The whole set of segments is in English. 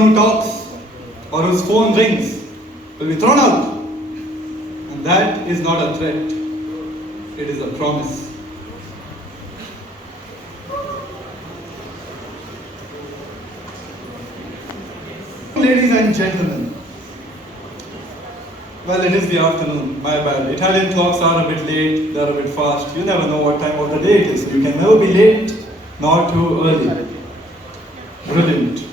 who talks or whose phone rings will be thrown out. And that is not a threat, it is a promise. Ladies and gentlemen, well, it is the afternoon, my bad. Italian clocks are a bit late, they are a bit fast. You never know what time of the day it is. You can never be late, nor too early. Brilliant.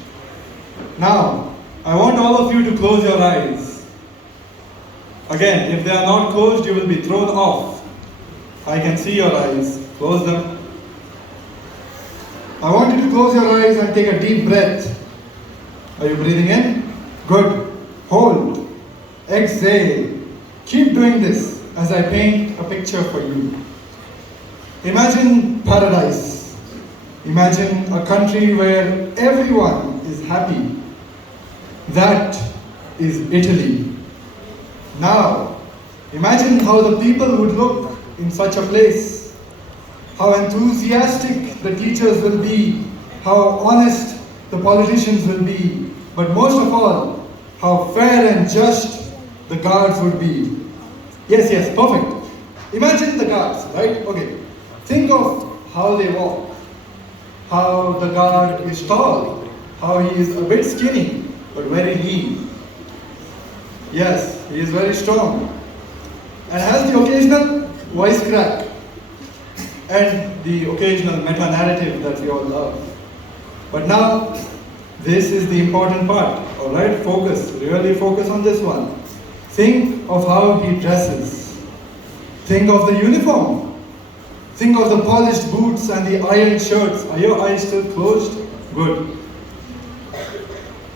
Now, I want all of you to close your eyes. Again, if they are not closed, you will be thrown off. I can see your eyes. Close them. I want you to close your eyes and take a deep breath. Are you breathing in? Good. Hold. Exhale. Keep doing this as I paint a picture for you. Imagine paradise. Imagine a country where everyone is happy. That is Italy. Now, imagine how the people would look in such a place. How enthusiastic the teachers will be. How honest the politicians will be. But most of all, how fair and just the guards would be. Yes, perfect. Imagine the guards, right? Okay. Think of how they walk. How the guard is tall. How he is a bit skinny, but very lean. Yes, he is very strong. And has the occasional voice crack. And the occasional meta-narrative that we all love. But now, this is the important part, alright? Focus, really focus on this one. Think of how he dresses. Think of the uniform. Think of the polished boots and the ironed shirts. Are your eyes still closed? Good.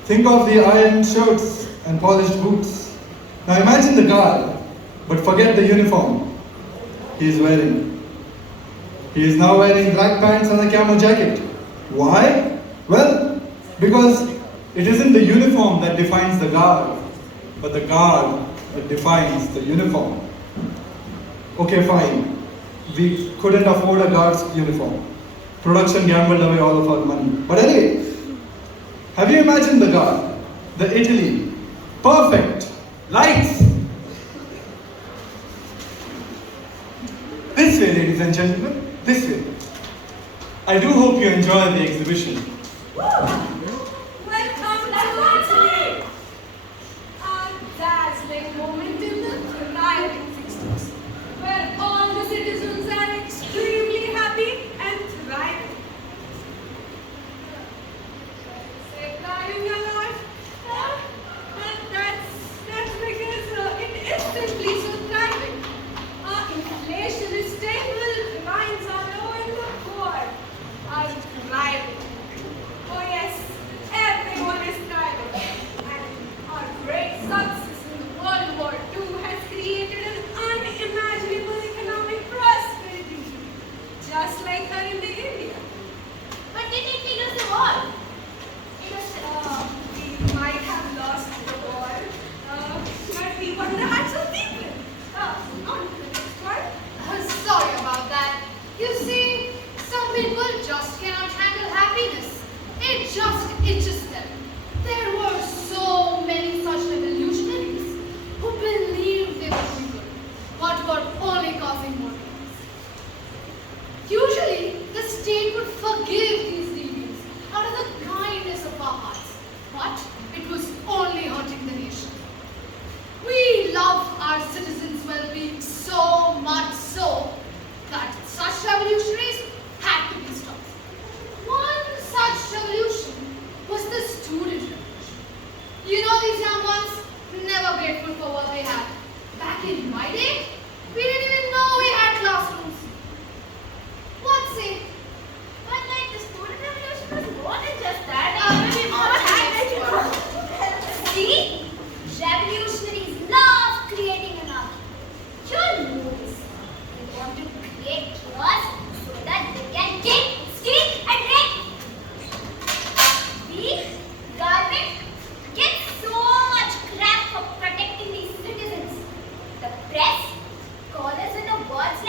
Think of the ironed shirts and polished boots. Now imagine the guard, but forget the uniform he is wearing. He is now wearing black pants and a camo jacket. Why? Well, because it isn't the uniform that defines the guard, but the guard that defines the uniform. Okay, fine. We couldn't afford a guard's uniform. Production gambled away all of our money. But anyway, have you imagined the guard? The Italy. Perfect. Lights. This way, ladies and gentlemen. This way. I do hope you enjoy the exhibition. Welcome to Italy! A dazzling moment in the thriving 60s, where all the citizens are extremely happy and thriving. Say thriving a lot? That's because it is simply so thriving. Inflation is stable, mines are low, and the poor are thriving. Oh yes, everyone is thriving. And our great success in World War II has created an unimaginable economic prosperity, just like her in the India. But did Italy lose the war? We might have lost the war, but we won the hearts of people. On to the next one. Sorry about that. You see, some people just cannot handle happiness. It just itches them. There were so many such revolutionaries who believed they were doing good, but were only causing more troubles. Usually, the state would forgive these deviants out of the kindness of our hearts, but it was only hurting the nation. We love our citizens' well-being so much so that such revolutionaries had to be stopped. One such revolution was the student revolution. You know, these young ones, never grateful for what they had. Back in my day, we didn't even know we had classrooms. What say? But like the student revolution was more than just that. See? Revolutionaries love creating an army. You'll notice they want to create chaos so that they can kick, steal, and rape. The government gets so much crap for protecting these citizens. The press call us in the words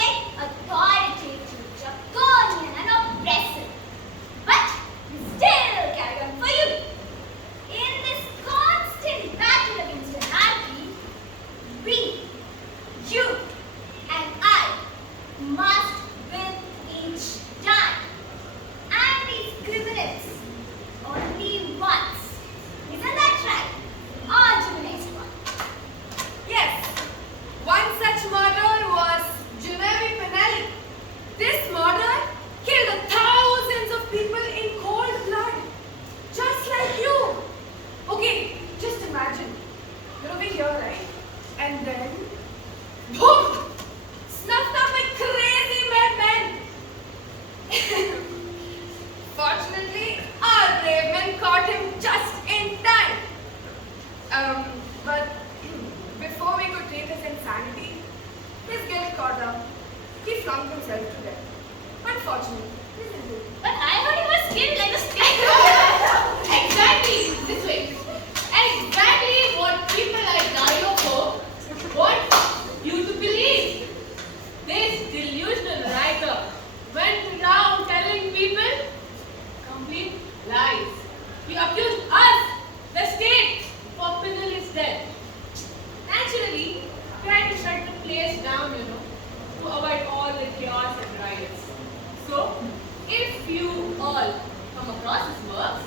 process works.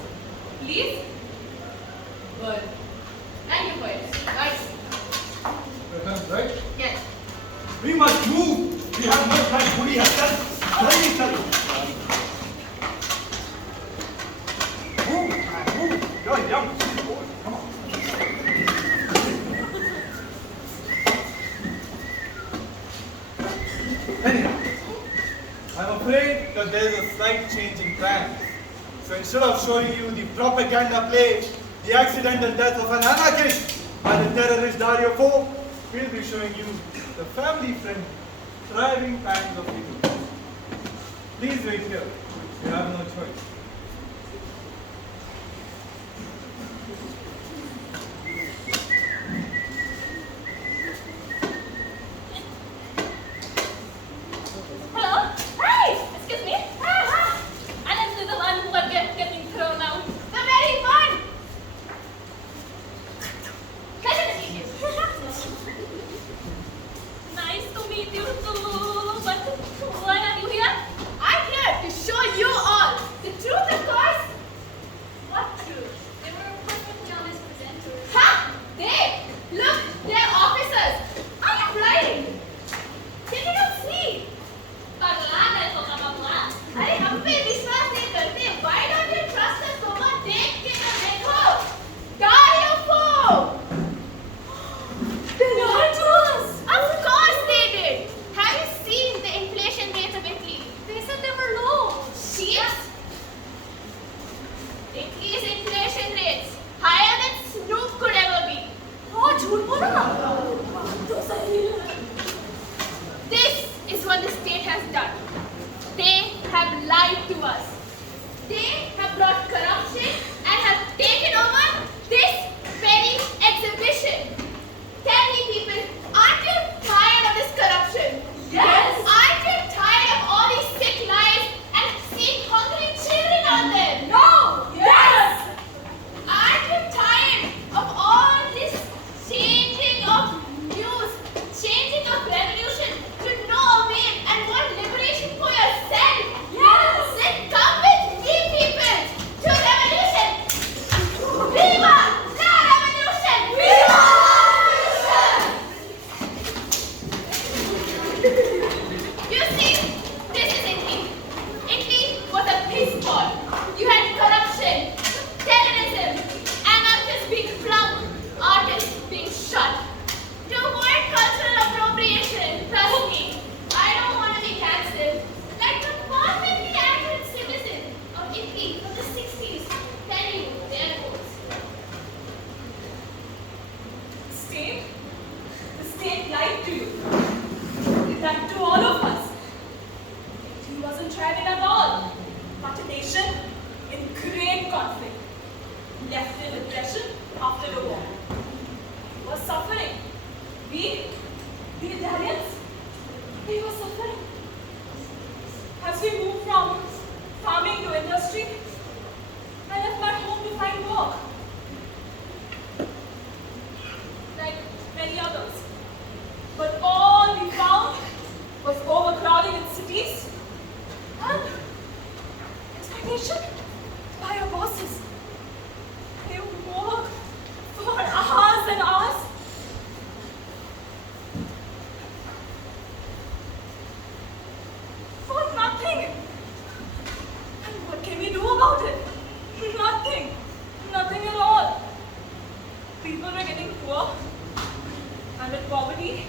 Please? Good. Thank you for it. Right? Right? Yes. We must move. We have no time. Budi has done. Hurry, sir. Move, man, move. You're young. Come on. Anyhow, I'm afraid that there is a slight change in plans. So instead of showing you the propaganda play, the accidental death of an anarchist by the terrorist Dario Fo, we'll be showing you the family-friendly, thriving times of people. Please wait here. You have no choice. Hello? Hey! Excuse me? And I'm the one who are getting thrown out. The very one! Pleasure to meet you. Nice to meet you too. But why are you here? I'm here to show you all the truth, of course. What truth? They were perfectly honest presenters. Ha! They! Look, they're officers. I am writing. Can you not see? Paglaan na ito kapapla. अरे हम पे विश्वास नहीं करते. Why don't you trust us so much? देख के तो देखो. Dario Fo! They lied to us. Of course they did. Have you seen the inflation rates of Italy? They said they were low. Yes. Italy's inflation rates higher than Snoop could ever be. Oh, झूठ बोला. तो सही है. This is what the state has done. They have lied to us. They have brought corruption and have taken over this very exhibition. Tell me, people, aren't you tired of this corruption? Yes. Aren't you tired of all these sick lives and seeing hungry children out there? No. Yes. Aren't you tired of all this changing of news, changing of revolution to no avail and want liberation for yourself? Yes. Then come with me, people, to revolution. Viva la revolution! Viva You see, this is Italy. Italy was a piss pot. You had corruption, terrorism, anarchists being plucked, artists being shot. To avoid cultural appropriation, trust me, I don't want to be cancelled. Like the perfectly accurate citizen of Italy from the 60s tell you their goals. The state lied to you. It lied to all of us. He wasn't thriving at all. But a nation in great conflict, left in depression after the war. We were suffering. We, the Italians, we were suffering. As we moved from farming to industry, I left my home to find work. Like many others. But all we found was overcrowding in cities and exploitation by our bosses. They work for hours and hours. For nothing. And what can we do about it? Nothing. Nothing at all. People were getting poor. And with poverty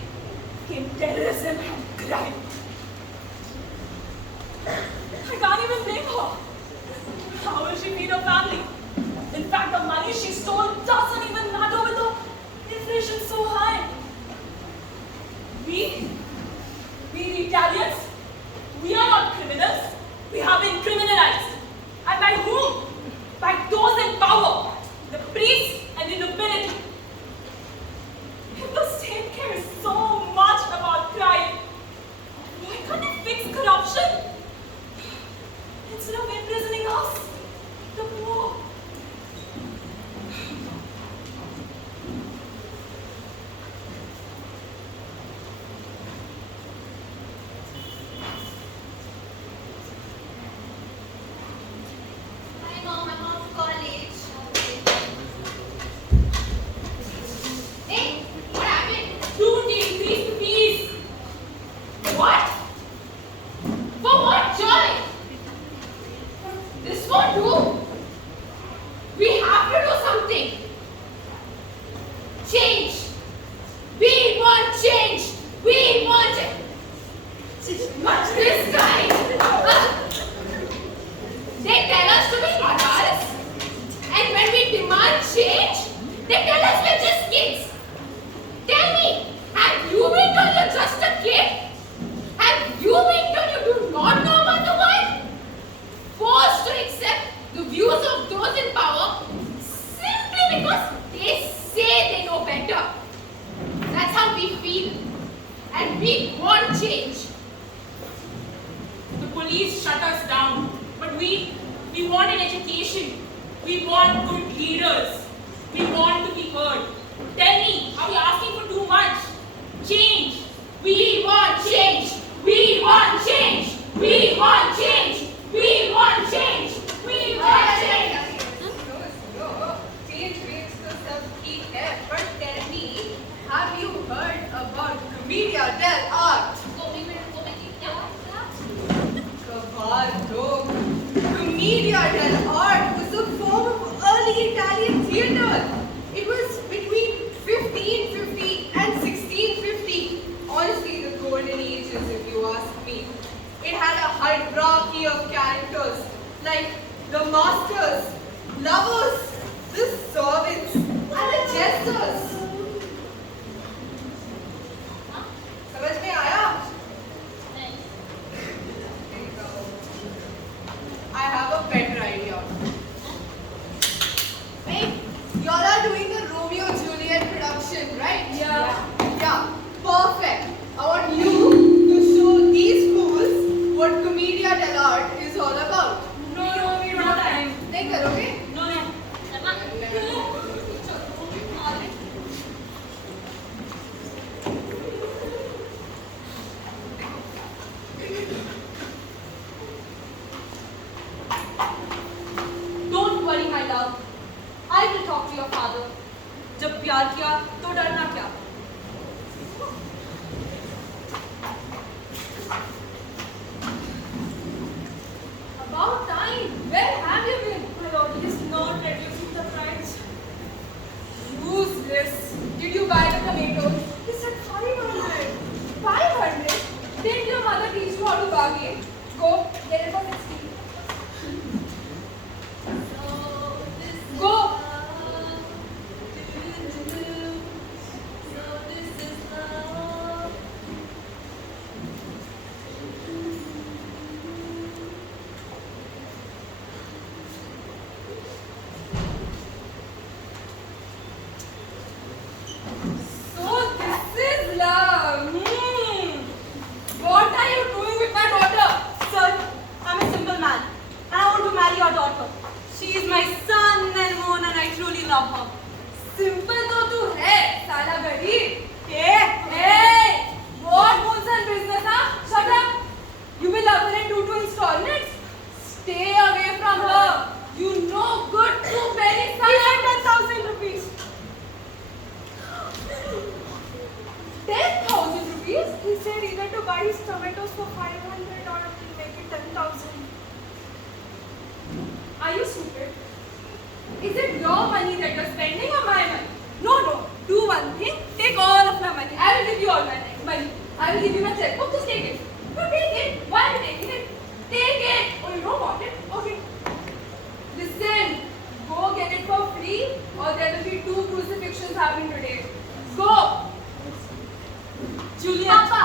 came terrorism and crime. I can't even blame her. How will she feed her family? In fact, the money she stole doesn't even matter with the inflation so high. We the Italians, we are not criminals. We have been criminalized. And by whom? By those in power, the priests and the nobility. If the state cares so much about crime, leaders. We want to be heard. Tell me, are we asking for too much? Change. We want change. We want change. We want change. We want change. We want change. No. Change makes the subkey F. But tell me, have you heard about Commedia dell'arte? Cavallo. Commedia dell'arte was a form of early Italian theatre. It was between 1550 and 1650. Honestly, the golden ages, if you ask me. It had a hierarchy of characters like the masters, lovers, the servants, and the jesters. समझ में आया? I have a better idea. Hey, y'all are doing a Romeo Juliet production, right? Yeah. Yeah, perfect. I want you to show these fools what Commedia dell'arte is all about. No, we don't have time. नहीं करोगे? No, no. Don't worry, my love. I will talk to your father. जब प्यार किया तो डरना क्या? About time. Where have you been? My lord, it is not reducing the price. Useless. Did you buy the tomatoes? He said 500. 500? Didn't your mother teach you how to bargain? Go, get it for 60. Go. So this is love. What are you doing with my daughter? Sir, I'm a simple man and I want to marry your daughter. She is my sun and moon and I truly love her. Simple तो तू है, साला गरीब. Hey, what moons and business, huh? Shut up. You will love her in 2 installments. Stay away from her. You know good to very fine. 10,000 rupees. 10,000 rupees? He said either to buy his tomatoes for 500 or to make it 10,000. Are you stupid? Is it your money that you're spending or my money? No. Do one thing. Take all of my money. I will give you all my money. I will give you my checkbook. Just take it. No, take it. Why are you taking it? Take it. Oh, you don't want it? Okay. Listen. Go get it for free or there will be 2 crucifixions happening today. Go. Juliet. Papa.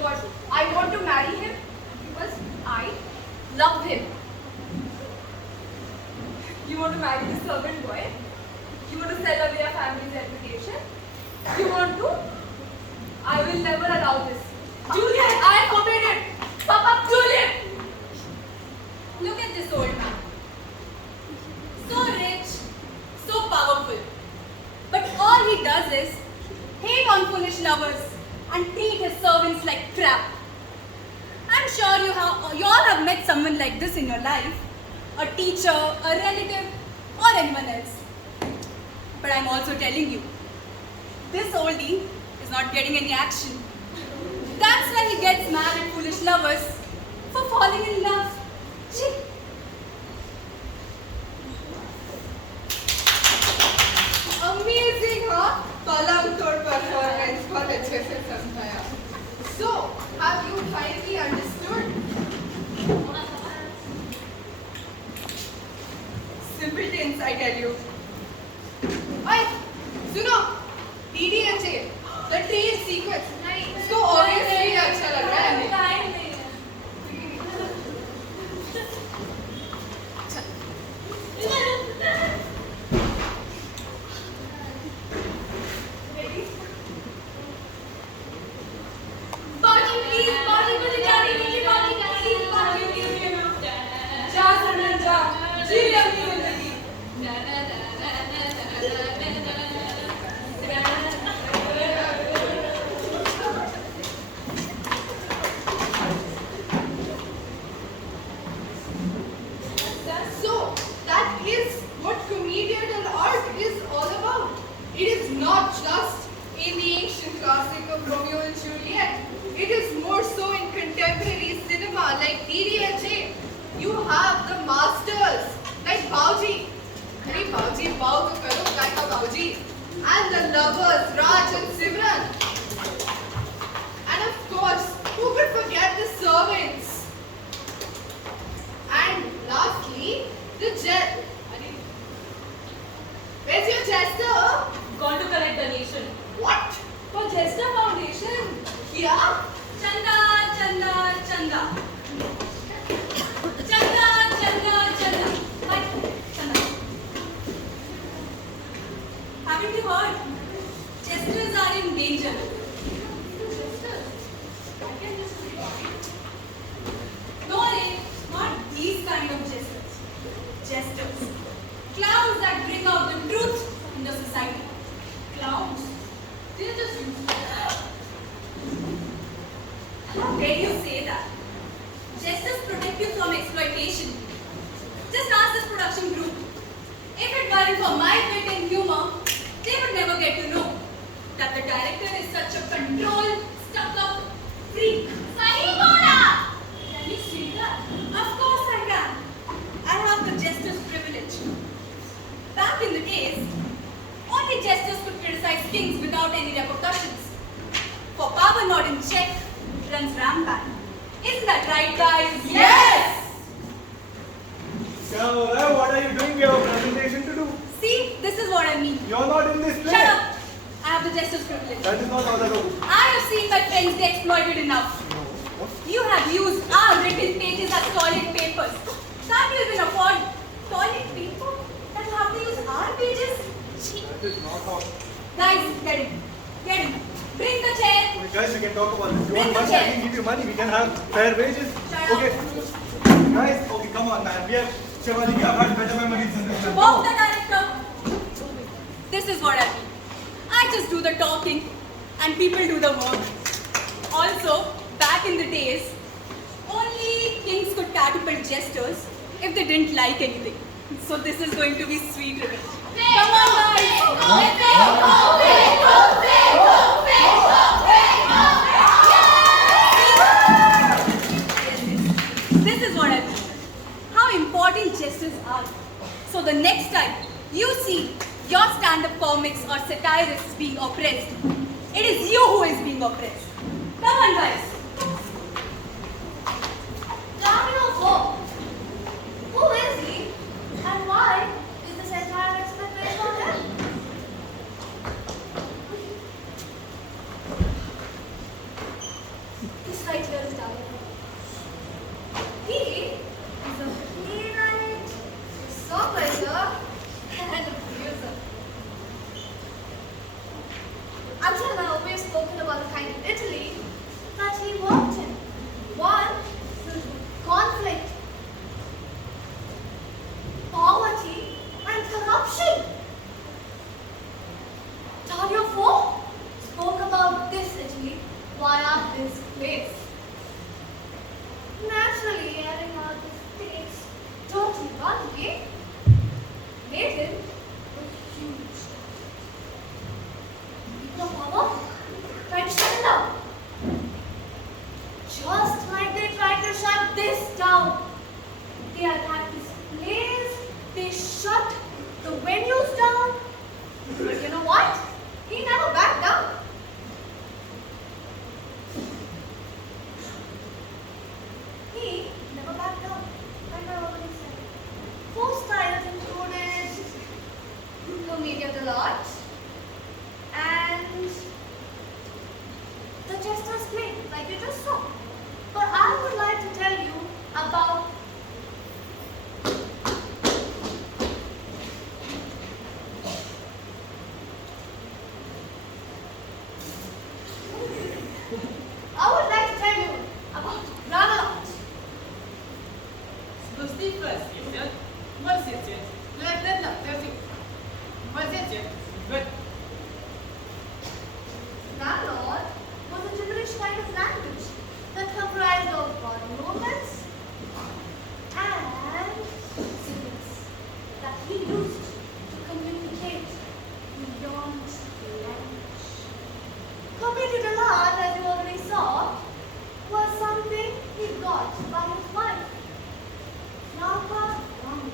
What? I want to marry him because I love him. You want to marry the servant boy? You want to sell away your family's reputation? You want to? I will never allow this. Juliet, I forbid it. Papa, Juliet. Look at this old man. So rich, so powerful. But all he does is hate on foolish lovers and treat his servants like crap. I'm sure you all have met someone like this in your life. A teacher, a relative, or anyone else. But I'm also telling you, this oldie is not getting any action. That's why he gets mad at foolish lovers for falling in love. Gee. Amazing, huh? पलंग तोड़ performance बहुत अच्छे से समझाया. So, have you finally understood? Simpletons, I tell you. Hey, सुनो, DDHA, the train sequence. इसको obviously अच्छा लग रहा है. Time नहीं है. जा, जा, जी, And the lovers, Raj and Simran. And of course, who could forget the servants? And lastly, the Where's your jester? Gone to collect donation. What? For Jester Foundation. Here? Chanda, chanda, chanda. Chanda, chanda, chanda. Hi, chanda. Haven't you heard? Jesters are in danger. Jesters? I can just No, not these kind of jesters. Jesters. Clowns that bring out the truth in the society. Clowns. They're just How dare you say that? Jesters protect you from exploitation. Just ask this production group. If it weren't for my wit and humor, they would never get to know that the director is such a controlled, stuck-up freak. Saribona! Can you see that? Of course I can. I have the jester's privilege. Back in the days, only jesters could criticize kings without any repercussions. For power not in check, runs rampant. Isn't that right, guys? Yes! Camera, what are you doing? We have a presentation to do. See, this is what I mean. You're not in this play. Shut up! I have the jester's privilege. That is not how that goes. I have seen my friends be exploited enough. You have used our written pages as toilet papers. Can't you even afford toilet paper? That you have to use our pages? That is not how. Guys, get him. Get him. Bring the chair. Okay, guys, we can talk about this. You Bring want the money? I chair. can give you money. We can have fair wages. Shut Okay. up. Guys, okay, come on, man. We have Shivali, we have had better memories than this. man. Walk the director. This is what I mean. I just do the talking and people do the work. Also, back in the days, only kings could catapult jesters if they didn't like anything. So this is going to be sweet revenge. Come on, guys. Let's This is what I mean. How important jesters are. So the next time you see your stand-up comics or satirists being oppressed, it is you who is being oppressed. Come on, guys. Dario Fo. Who is he? And why is this entire exhibit based on him? This right here is Dario Fo. He is a playwright, a songwriter, and a producer. Until now, we've spoken about the kind of Italy that he worked in. One filled with conflict, poverty, and corruption. Dario Fo spoke about this Italy via his plays. Naturally, airing out the state's dirty laundry made him look huge. People of power tried to shut him down. Just like they tried to shut this down. They attacked his plays, they shut the venues down. But you know what? He never backed down. He never backed down. Like I already said. Four styles included commedia dell'arte and the jester's play, like you just saw. But I would like to tell you about Ranalot. Спусти простите, морсите, летенно, терти, морсите, Ranalot was a gibberish kind of language that comprised of body movements and symbols that he used to communicate beyond language. Commedia dell'arte, as you already saw, was something he got by his wife, Flauta Rami.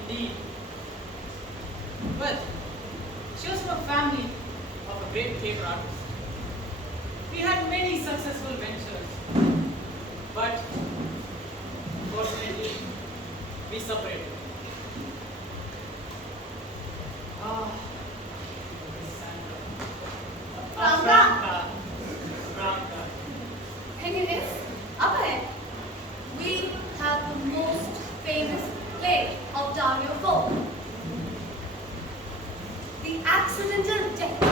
Indeed. Well, she was from a family of a great theatre artist. We had many successful ventures, but fortunately, we separated. Ah, Franca. Franca. Anyways, up ahead, we have the most famous play of Dario Fo. The accidental death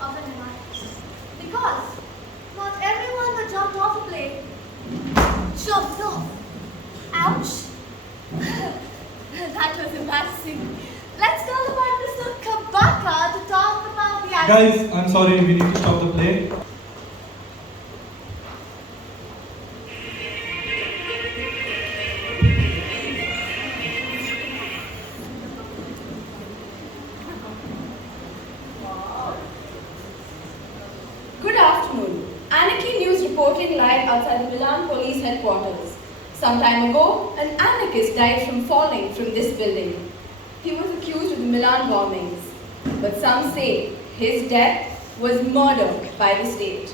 of an anarchist. Because not everyone that jumped off a plane jumped off. Ouch! That was embarrassing. Let's call upon Mr. Kabaka to talk about the accident. Guys, I'm sorry, we need to stop the play. Good afternoon. Anarchy news reporting live outside the Milan police headquarters. Some time ago, an anarchist died from falling from this building. He was accused of the Milan bombings, but some say his death was murder by the state.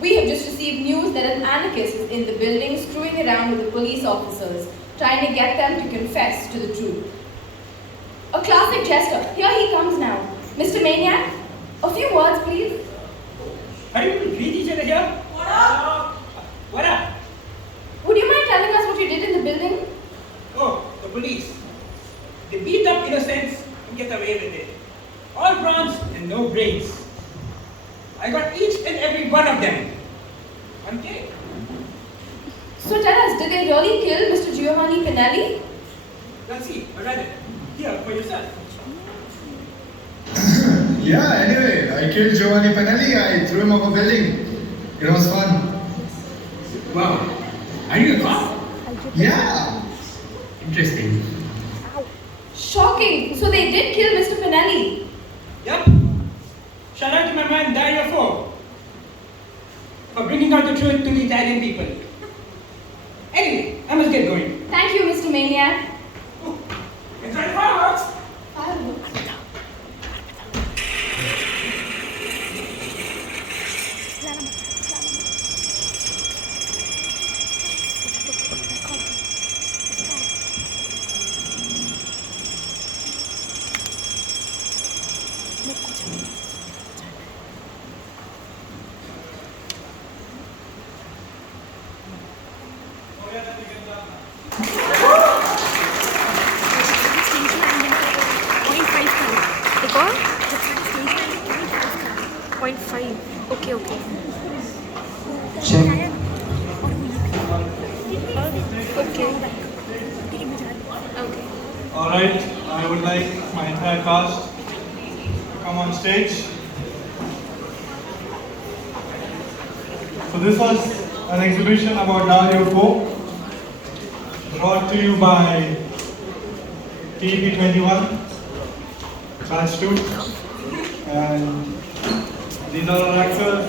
We have just received news that an anarchist is in the building screwing around with the police officers, trying to get them to confess to the truth. A classic jester. Here he comes now. Mr. Maniac, a few words, please. Are you greet each other here? What up? What up? Would you mind telling us what you did in the building? Oh, the police. They beat up innocents and get away with it. All bronze and no brains. I got each and every one of them. On tape. So tell us, did they really kill Mr. Giovanni Pinelli? Let's see, or rather, here for yourself. Yeah, anyway, I killed Giovanni Pinelli. I threw him off a building. It was fun. Wow. Are you a cop? Yeah. Interesting. Shocking. So they did kill Mr. Pinelli. Yep. Shout out to my man Dario Fo for bringing out the truth to the Italian people. Anyway, I must get going. Thank you, Mr. Maniac. Oh, enjoy the fireworks. Fireworks. Okay, okay. Check. Okay. Okay. Alright, I would like my entire cast to come on stage. So this was an exhibition about Dario Fo, brought to you by TEP21, batch 2, and these are our actors.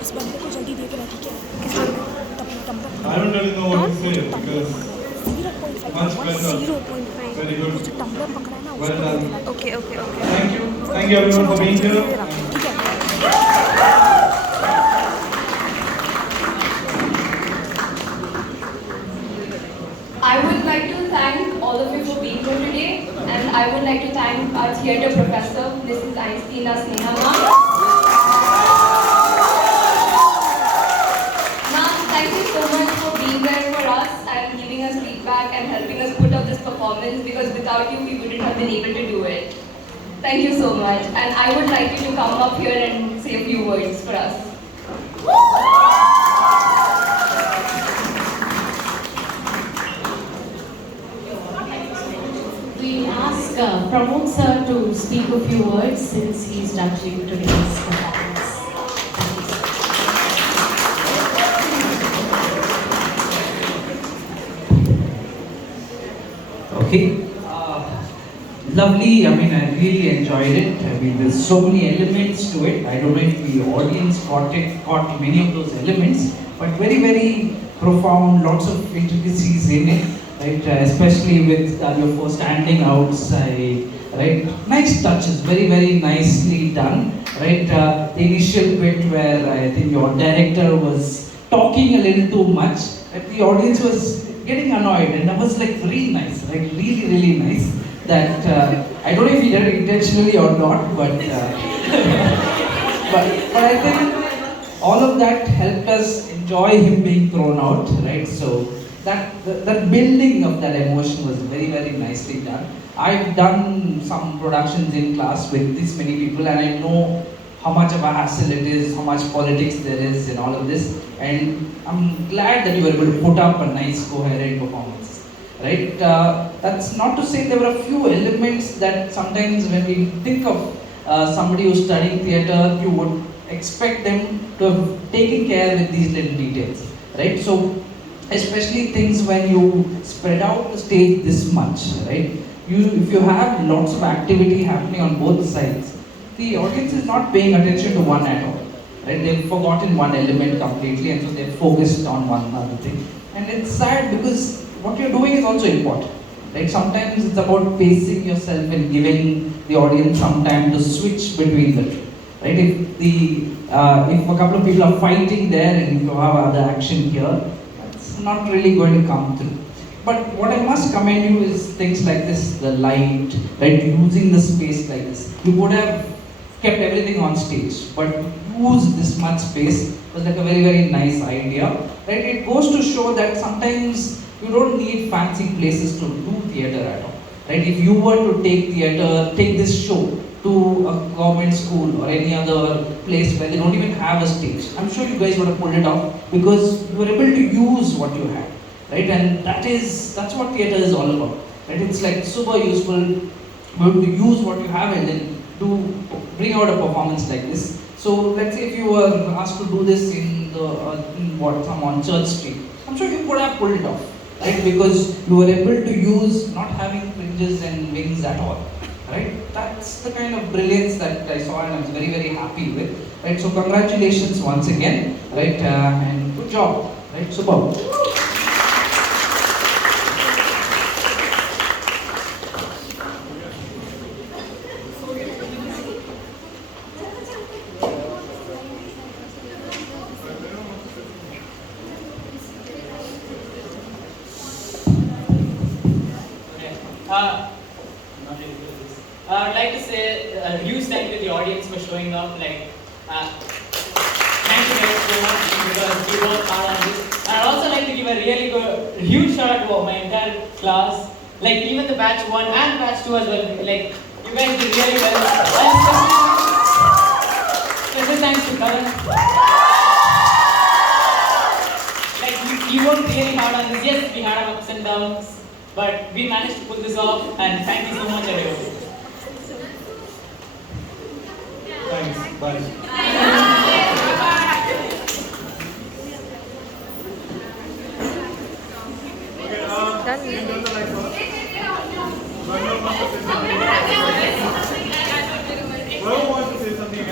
इस बंदे को जल्दी दे के रखी क्या किस बंदे I don't really know what to say because 0.5 very good. मुझे टम्बलर पकड़ा है ना Well उसको done. दे देना okay okay okay Thank you everyone for being here. ठीक है I would like to thank all of you for being here today, and I would like to thank our theatre professor, Mrs. Einstein Sneha ma'am. Ma'am, thank you so much for being there for us and giving us feedback and helping us put up this performance, because without you we wouldn't have been able to do it. Thank you so much, and I would like you to come up here and say a few words for us. We ask Pramod sir to speak a few words since he is judging today's performance. Okay. Lovely. I mean, I really enjoyed it. I mean, there's so many elements to it. I don't know if the audience caught many of those elements, but very, very profound. Lots of intricacies in it. right? Especially with Dario Fo standing outside, right? Nice touches, very, very nicely done, right? The initial bit where I think your director was talking a little too much, and the audience was getting annoyed, and that was like very nice, right? Really, really nice. That I don't know if he did it intentionally or not, but but I think all of that helped us enjoy him being thrown out, right? So that building of that emotion was very, very nicely done. I've done some productions in class with this many people, and I know how much of a hassle it is, how much politics there is in all of this, and I'm glad that you were able to put up a nice, coherent performance, right? That's not to say there were a few elements that sometimes when we think of somebody who's studying theatre, you would expect them to have taken care with these little details, right? So, especially things when you spread out the stage this much, right? If you have lots of activity happening on both sides, the audience is not paying attention to one at all, right? They've forgotten one element completely, and so they're focused on one other thing. And it's sad because what you're doing is also important, right? Sometimes it's about pacing yourself and giving the audience some time to switch between the two, right? If a couple of people are fighting there and if you have other action here, that's not really going to come through. But what I must commend you is things like this, the light, right? Using the space like this. You would have kept everything on stage, but use this much space was like a very, very nice idea, right? It goes to show that sometimes you don't need fancy places to do theatre at all, right? If you were to take this show to a government school or any other place where they don't even have a stage, I'm sure you guys would have pulled it off because you were able to use what you had, right? And that's what theatre is all about, right? It's like super useful to use what you have and then to bring out a performance like this. So let's say if you were asked to do this in some on Church Street, I'm sure you could have pulled it off, right? Because you were able to use not having fringes and wings at all, right? That's the kind of brilliance that I saw and I was very, very happy with, right? So congratulations once again, right? And good job, right? Superb. I'd like to say a huge thank you to the audience for showing up. Thank you guys so much because we worked hard on this. And I'd also like to give a really good, huge shout out to my entire class. Even the batch 1 and batch 2 as well. You guys did really well. And special thanks to Karan. You worked really hard on this. Yes, we had our ups and downs. But we managed to pull this off, and thank you so much, everyone. Thanks. Bye.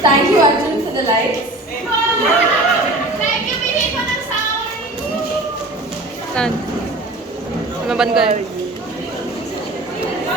Thank you, Arjun, for the lights. Thank you, Vicky, for the sound. मैं बंद कर